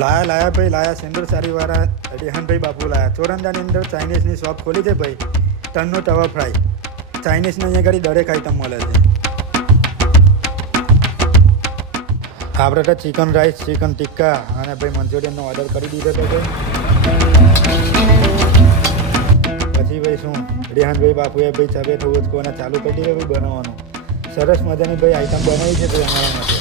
લાયા ભાઈ લાયા સેન્ડર સારીવાળા રેહાનભાઈ બાપુ લાયા. ચોરંદાની અંદર ચાઇનીઝની શોપ ખોલી છે ભાઈ. ટનનો તવા ફ્રાય ચાઇનીઝની અહીંયા આગળ દરેક આઈટમ મળે છે. આપણે તો ચિકન રાઈસ, ચિકન ટિક્કા અને ભાઈ મંચુરિયનનો ઓર્ડર કરી દીધો હતો ભાઈ. પછી ભાઈ શું રેહાનભાઈ બાપુએ ભાઈ ચબે થોડું કોને ચાલુ કરી દીધું ભાઈ બનાવવાનું. સરસ મજાની ભાઈ આઈટમ બનાવી છે ભાઈ અમારા માટે.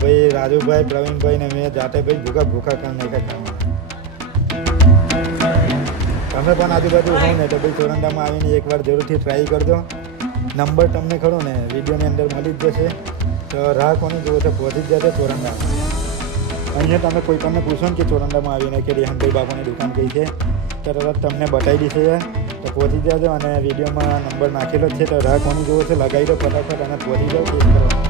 ભાઈ રાજુભાઈ, પ્રવીણભાઈ ને મેં જાતે ભાઈ ભૂખા કામ નહીં ખાવાના. તમે પણ આજુબાજુ હો ને તો ભાઈ ચોરંદામાં આવીને એકવાર જરૂરથી ટ્રાય કરજો. નંબર તમને ખરો ને વિડીયોની અંદર મળી જ જશે. તો રાહ કોની જુઓ તો પહોંચી જ જશે ચોરંદામાં. અહીંયા તમે કોઈ પણ પૂછો ને કે ચોરંદામાં આવીને કે રેહાનભાઈ બાપુની દુકાન કઈ છે તો તરત તમને બતાવી દેશે. તો પહોંચી જજો અને વિડીયોમાં નંબર નાખેલો જ છે. તો રાહ કોની જુઓ છે લગાવી દો ફટાફટ અને પહોંચી જાઓ ટેસ્ટ કરવા.